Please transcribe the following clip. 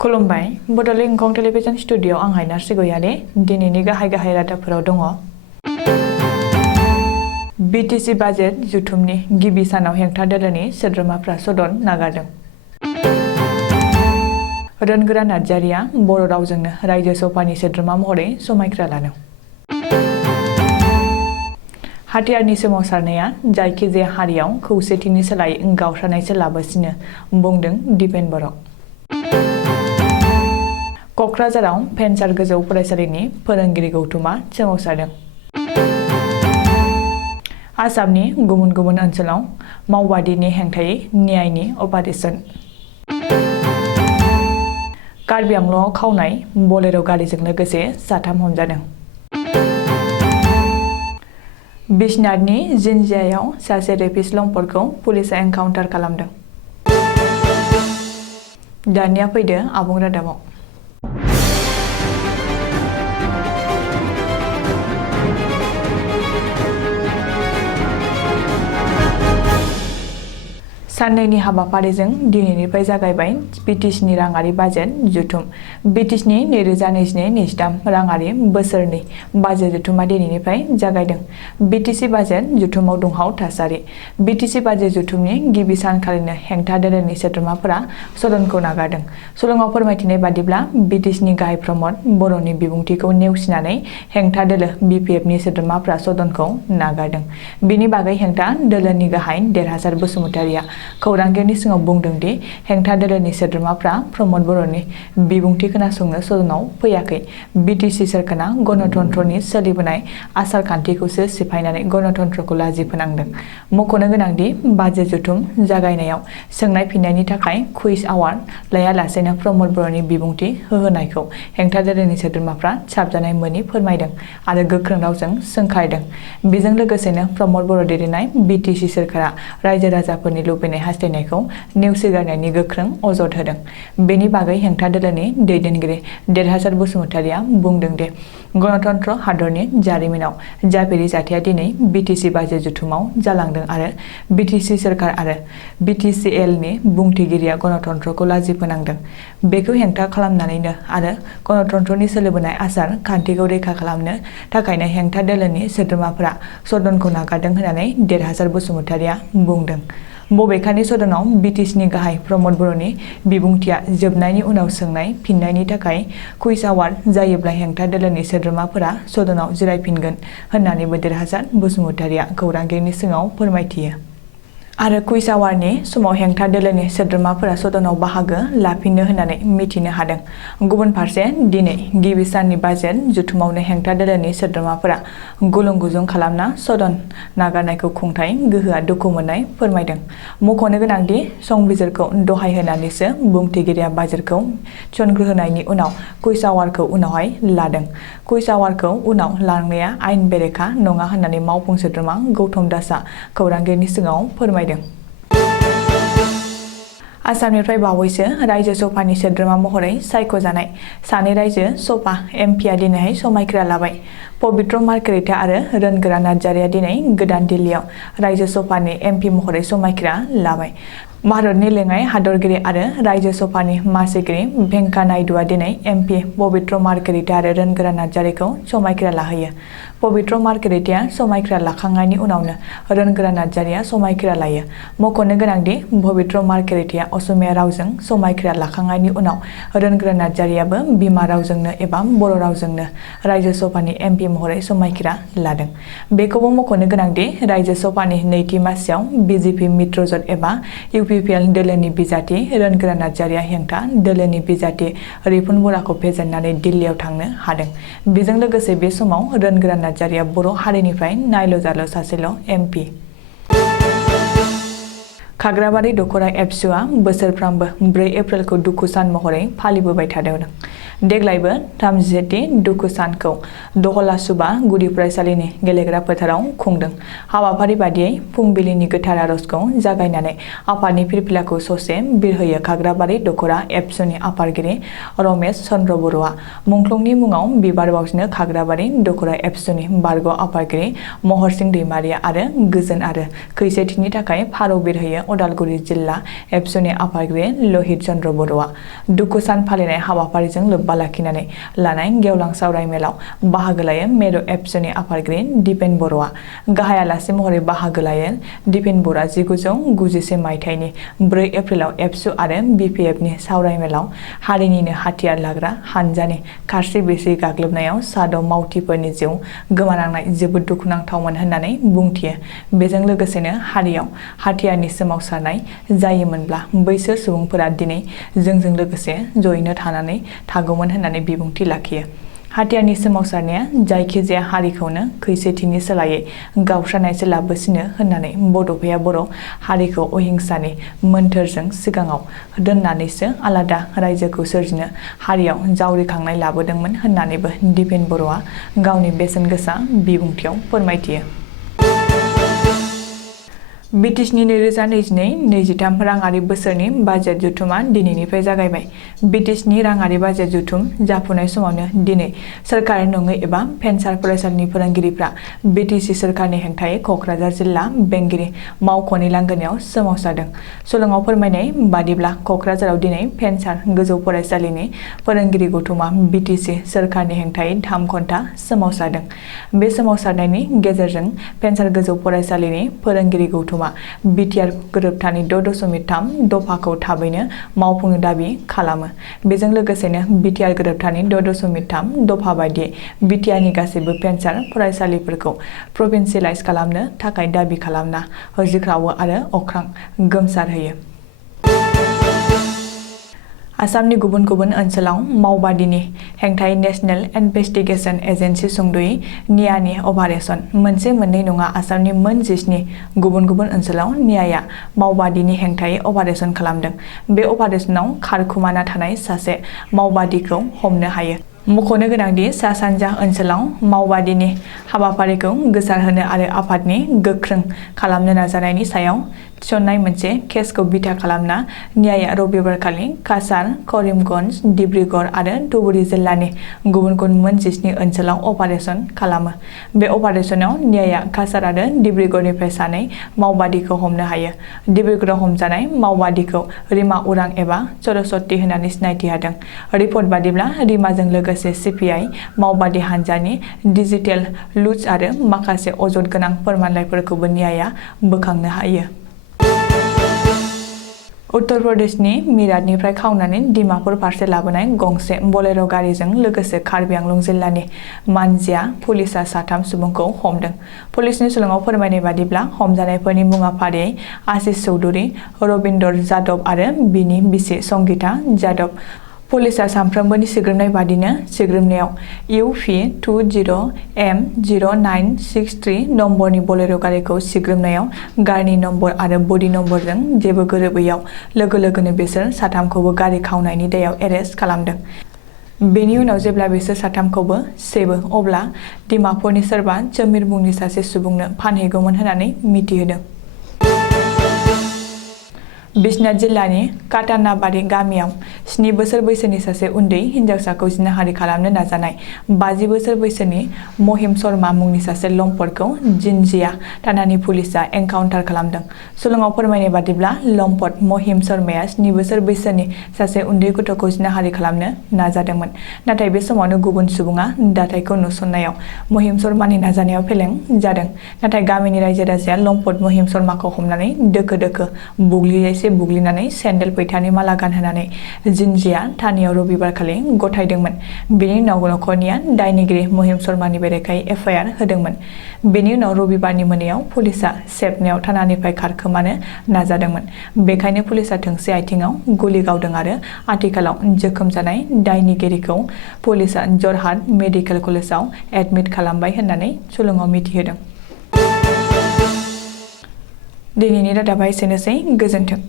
खुलुमबाय Bodoland इंखं television studio आं हायनार सिगयारि दिनैनि गाहाय रादाबफोराव दङ। बिटिसि बाजेट जुथुमनि गिबि सानाव हेंथा दोलोनि सोद्रोमाफ्रा सदन नागारदों। रोनगोरा नार्जारिया बर' रावजोंनो रायजो सभानि सोद्रोमा महरै समायखिरा लादों। हाथियारनि सोमावसारनाया जायखिजाया हारियाव खौसेथिनि सोलायै गावस्रानायसो लाबोसिनो बुंदों दिपेन बर'। क'क्राझाराव भेन्सार गोजौ फरायसालिनि फोरोंगिरि गौथुमा सोमावसारदों। आसामनि गुबुन गुबुन ओनसोलाव मावबादिनि हेंथायै न्यायनि अपारेशन। कार्बि आंलंआव खावनाय बलेर' गारिजों लोगोसे 3 हमजादों। बिश्नाथनि जिनजियायाव सासे रेपिस्ट लंपटखौ पुलिसआ एनकाउन्टार खालामदों। दानिया फैदो आबुं रादाबाव। साननैनि हाबाफारिजों दिनैनिफ्राय जागायबाय बिटिसिनि राङारि बाजेट जुथुम। बिटिसिनि 2022-23 राङारि बोसोरनि बाजेट जुथुमा दिनैनिफ्राय जागायदों। बिटिसि बाजेट जुथुमाव दुंहाव थासारि। बिटिसि बाजेट जुथुमनि गिबि सानखालिनो हेंथा दोलोनि सोद्रोमाफोरा सदनखौ नागारदों। सुलुङाव फोरमायथिनाय बादिब्ला बिटिसिनि गाहाय प्रमद बर'नि बिबुंथिखौ नेवसिनानै हेंथा दोलो बिपिएफनि सोद्रोमाफोरा सदनखौ नागारदों। बिनि बागै हेंथा दोलोनि गाहाय देरहासार बसुमतारिया खौरांगिरिनि सिगाङाव बुंदों दि हेंथा दोलोनि सोद्रोमाफ्रा प्रमद बर'नि बिबुंथि खोनासंनो सदनाव फैयाखै। बिटिसि सोरखारा गणतन्त्रनि सोलिबोनाय आसार खान्थिखौसो सिफायनानै गणतन्त्रखौ लाजि फोनांदों। मख'नो गोनांदि बाजेट जुथुम जागायनायाव सोंनाय फिन्नायनि थाखाय कुइज आवार लायालासेनो प्रमद बर'नि बिबुंथि होहोनायखौ हेंथा दोलोनि सोद्रोमाफ्रा साबजानाय मोनि फोरमायदों आरो गोख्रों रावजों सोंखारिदों। बेजों लोगोसेनो प्रमद बर' दैदेननाय बिटिसि सोरखारा रायजो राजाफोरनि लुबैनाय हास्थायनायखौ नेवसिगारनायनि गोख्रों अजद होदों। बेनि बागै हेंथा दोलोनि दैदेनगिरि देरहासार बसुमतारिया बुंदों दि गणतन्त्र हादरनि जारिमिनाव जाफेरि जाथाया दिनै बिटिसि बाजेट जुथुमाव जालांदों आरो बिटिसि सोरखार आरो बिटिसिएलनि बुंथिगिरिया गणतन्त्रखौ लाजि फोनांदों। बेखौ हेंथा खालामनानैनो आरो गणतन्त्रनि सोलिबोनाय आसार खान्थिखौ रैखा खालामनो थाखायनो हेंथा दोलोनि सोद्रोमाफोरा सदनखौ नागारदों होननानै देरहासार बसुमतारिया बुंदों। बबेखानि सदनाव बिटिसिनि गाहाय प्रमद बर'नि बिबुंथिया जोबनायनि उनाव सोंनाय फिन्नायनि थाखाय कुइज आवार जायोब्ला हेंथा दोलोनि सोद्रोमाफोरा सदनाव जिरायफिनगोन होननानैबो देरहासार बसुमतारिया खौरांगिरिनि सिगाङाव फोरमायथियो। आरो कुइज आवारनि समाव हेंथा दोलोनि सोद्रोमाफोरा सदनाव बाहागो लाफिननो होननानै मिथिनो हादों। गुबुन फारसे दिनै गिबि साननि बाजेट जुथुमावनो हेंथा दोलोनि सोद्रोमाफोरा गुलुं गुजुं खालामना सदन नागारनायखौ खुंथाय गोहोआ दुखु मोननाय फोरमायदों। मख'नो गोनांदि संबिजिरखौ दहाय होनानैसो बुंथिगिरिया बाजेटखौ थिसनग्रोहोनायनि उनाव कुइज आवारखौ उनावहाय लादों। कुइज आवारखौ उनाव लांनाया आयेन बेरेखा नङा होननानै मावफुं सोद्रोमा गौतम दासआ खौरांगिरिनि सिगाङाव फोरमायदों। आसामनिफ्राय बावैसो रायजो सभानि सोद्रोमा महरै सायख'जानाय 2 रायजो सभा एमपिआ दिनैहाय समायखिरा लाबाय। पबित्र मार्कारेटा आरो रोनगोरा नार्जारिया दिनै गोदान दिल्लीयाव रायजो सभानि एमपि महरै समायखिरा लाबाय। भारतनि लेङाइ हादरगिरि आरो रायजो सभानि मासिगिरि भेंका नायडुआ दिनै एमपि पबित्र मार्कारेटा आरो रोनगोरा नार्जारिखौ समायखिरा लाहोयो। पबित्र मार्कारेटाया समायखिरा लाखांनायनि उनावनो रोनगोरा नार्जारिया समायखिरा लायो। मख'नो गोनांदि पबित्र मार्कारेटाया असमिया रावजों समायखिरा लाखांनायनि उनाव रोनगोरा नार्जारियाबो बिमा रावजोंनो एबा बर' रावजोंनो रायजो सभानि एमपि महरै समायखिरा लादों। बेखौबो मख'नो गोनांदि रायजो सभानि नैथि मासियाव बिजेपि मित्रजोट एबा इउपिपिएल दोलोनि बिजाथि रोनगोरा नार्जारिया हेंथा दोलोनि बिजाथि रिपुन बराखौ फेजेननानै दिल्लीयाव थांनो हादों। बेजों लोगोसे बे समाव रोनगोरा नार्जारिया बर' हारिनिफ्राय नायल' जाल' सासेल' एमपि। खाग्राबारि दख'रा एबसुआ बोसोरफ्रामबो 4 एप्रिलखौ दुखु सान महरै फालिबोबाय थादों। देग्लायबो 37थि दुखु सानखौ दहला सुबा गुदि फरायसालिनि गेलेग्रा फोथाराव खुंदों। हाबाफारि बादियै फुंबिलिनि गोथार आरजखौ जागायनानै आफादनि फिरफिलाखौ ससे बिरहोयो खाग्राबारि दख'रा एबसुनि आफादगिरि रमेश चन्द्र बर'आ। मुंख्लंनि मुङाव बिबार बावजेनो खाग्राबारि दख'रा एबसुनि बारग' आफादगिरि महरसिं दैमारिया आरो गोजोन आरो खौसेथिनि थाखाय फारौ बिरहोयो उदालगुरि जिल्ला एबसुनि आफादगिरि लहित चन्द्र बर'आ। दुखु सान फालिनाय हाबाफारिजों लोब्बा लाखिनानै लानाय गेवलां सावराय मेलाव बाहागो लायो मेरु एबसुनि आफादगिरि दिपेन बर'आ। गाहाय आलासि महरै बाहागो लायो दिपेन बर'आ 1991 मायथाइनि 4 एप्रिलाव एबसु आरो बिपिएफनि सावराय मेलाव हारिनिनो हाथियार लाग्रा हानजानि खारसि बिरसि गाग्लोबनायाव साद' मावथिफोरनि जिउ गोमानांनाय जोबोद दुखुनांथावमोन होननानै बुंथियो। बेजों लोगोसेनो हारियाव हाथियारनि सोमावसारनाय जायोमोनब्ला बैसोर सुबुंफोरा दिनै जोंजों लोगोसे जयैनो थानानै थागौमोन होननानै बिबुंथि लाखियो। हाथियारनि सोमावसारनाया जायखिजाया हारिखौनो खौसेथिनि सोलायै गावस्रानायसो लाबोसिनो होननानै बड'फाया बर' हारिखौ अहिंसानि मोन्थोरजों सिगाङाव दोननानैसो आलादा रायजोखौ सोरजिनो हारियाव जावरिखांनाय लाबोदोंमोन होननानैबो दिपेन बर'आ गावनि बेसेन गोसा बिबुंथियाव फोरमायथियो। बिटिसिनि 2022-23 राङारि बोसोरनि बाजेट जथुमा दिनैनिफ्राय जागायबाय। बिटिसिनि राङारि बाजेट जथुम जाफुनाय समावनो दिनै सोरखारि नङै एबा भेन्सार फरायसालिनि फोरोंगिरिफ्रा बिटिसि सोरखारनि हेंथायै क'क्राझार जिल्ला बेंगिरि मावख'नि लांगोनायाव सोमावसारदों। सुलुङाव फोरमायनाय बादिब्ला क'क्राझाराव दिनै भेन्सार गोजौ फरायसालिनि फोरोंगिरि गौथुमा बिटिसि सोरखारनि हेंथायै 3 घन्टा सोमावसारदों। बे सोमावसारनायनि गेजेरजों भेन्सार गोजौ फरायसालिनि फोरोंगिरि गौथुमा बिटिआर गोरोबथानि 6.3 दफाखौ थाबैनो मावफुंनो दाबि खालामो। बेजों लोगोसेनो बिटिआर गोरोबथानि 6.3 दफा बायदियै बिटिआरनि गासैबो भेन्सार फरायसालिफोरखौ प्रभिन्सियेलाइज खालामनो थाखाय दाबि खालामना होजिख्रावो आरो अख्रां गोमसारहोयो। आसामनि गुबुन गुबुन ओनसोलाव मावबादिनि हेंथायै नेशनेल इनभेस्टिगेशन एजेन्सि सुंद'यै नियानि अपारेशन मोनसे मोननै नङा आसामनि मोन 17 गुबुन गुबुन ओनसोलाव नियाया मावबादिनि हेंथायै अपारेशन खालामदों। बे अपारेशनाव खारखुमाना थानाय सासे मावबादिखौ हमनो हायो। मख'नो गोनांदि सा सानजा ओनसोलाव मावबादिनि हाबाफारिखौ गोसारहोनो आरो आफादनि गोख्रों खालामनो नाजानायनि सायाव थिसननाय मोनसे केसखौ बिथा खालामना नियाया रबिबारखालि काछार, करिमगन्ज, डिब्रुगड़ आरो धुबुरी जिल्लानि गुबुन गुबुन मोन 17 ओनसोलाव अपारेशन खालामो। बे अपारेशनाव नियाया काछार आरो डिब्रुगड़निफ्राय 2 मावबादिखौ हमनो हायो। डिब्रुगड़आव हमजानाय मावबादिखौ रिमा उरां एबा सरस्वती होननानै सिनायथि होदों। रिपर्ट बादिब्ला रिमाजों लोगोसे सिपिआइ मावबादि हानजानि डिजिटेल लुट्स आरो माखासे अजद गोनां फोरमानलाइफोरखौबो नियाया बोखांनो हायो। उत्तर प्रदेशनि मीराटनिफ्राय खावनानै डिमापुर फारसे लाबोनाय गंसे बलेर' गारिजों लोगोसे कार्बि आंलं जिल्लानि मानजिया पुलिसआ 3 सुबुंखौ हमदों। पुलिसनि सुलुङाव फोरमायनाय बादिब्ला हमजानायफोरनि मुङा फारियै आशीष चौधुरी, रबिन्दर जाधव आरो बिनि बिसि संगीता जाधव। पुलिसआ सानफ्रोमबोनि सिग्रोमनाय बादिनो सिग्रोमनायाव UP20M0963 नम्बरनि बलेर' गारिखौ सिग्रोमनायाव गारिनि नम्बर आरो बडि नम्बरजों जेबो गोरोबैयाव लोगो लोगोनो बिसोर 3खौबो गारि खावनायनि दायाव एरेस्ट खालामदों। बेनि उनाव जेब्ला बिसोर 3खौबो सेबो अब्ला डिमापुरनि सोरबा जमीर मुंनि सासे सुबुंनो फानहैगौमोन होननानै मिथिहोदों। बिश्वनाथ जिल्लानि काटानाबारि गामियाव 7 बोसोर बैसोनि सासे उन्दै हिनजावसाखौ जिनाहारि खालामनो नाजानाय 50 बोसोर बैसोनि महिम शर्मा मुंनि सासे लम्पटखौ जिन्जिया थानानि पुलिसआ एनकाउन्टार खालामदों। सुलुङाव फोरमायनाय बादिब्ला लम्पट महिम शर्माया 7 बोसोर बैसोनि सासे उन्दै गथ'खौ जिनाहारि खालामनो नाजादोंमोन। नाथाय बे समावनो गुबुन सुबुङा दाथायखौ नुसननायाव महिम शर्मानि नाजानायाव फेलें जादों। नाथाय गामिनि रायजो राजाया लम्पट महिम शर्माखौ हमनानै दोखो दोखो बुग्लिनानै सेन्देल फैथानि माला गानहोनानै जिन्जिया थानायाव रबिबारखालि गथायदोंमोन। बेनि उनाव नखरनिया दायनिगिरि महिम शर्मानि बेरेखायै एफआइआर होदोंमोन। बेनि उनाव रबिबारनि मोनायाव पुलिसआ सेबनायाव थानानिफ्राय खारखोमानो नाजादोंमोन। बेखायनो पुलिसआ थोंसे आथिंआव गुलि गावदों आरो आथिखालाव जोखोम जानाय दायनिगिरिखौ पुलिसआ जरहाट मेडिकेल कलेजाव एडमिट खालामबाय होननानै सुलुङाव मिथिहोदों। दिनैनि रादाबा एसेनोसै। गोजोन्थों।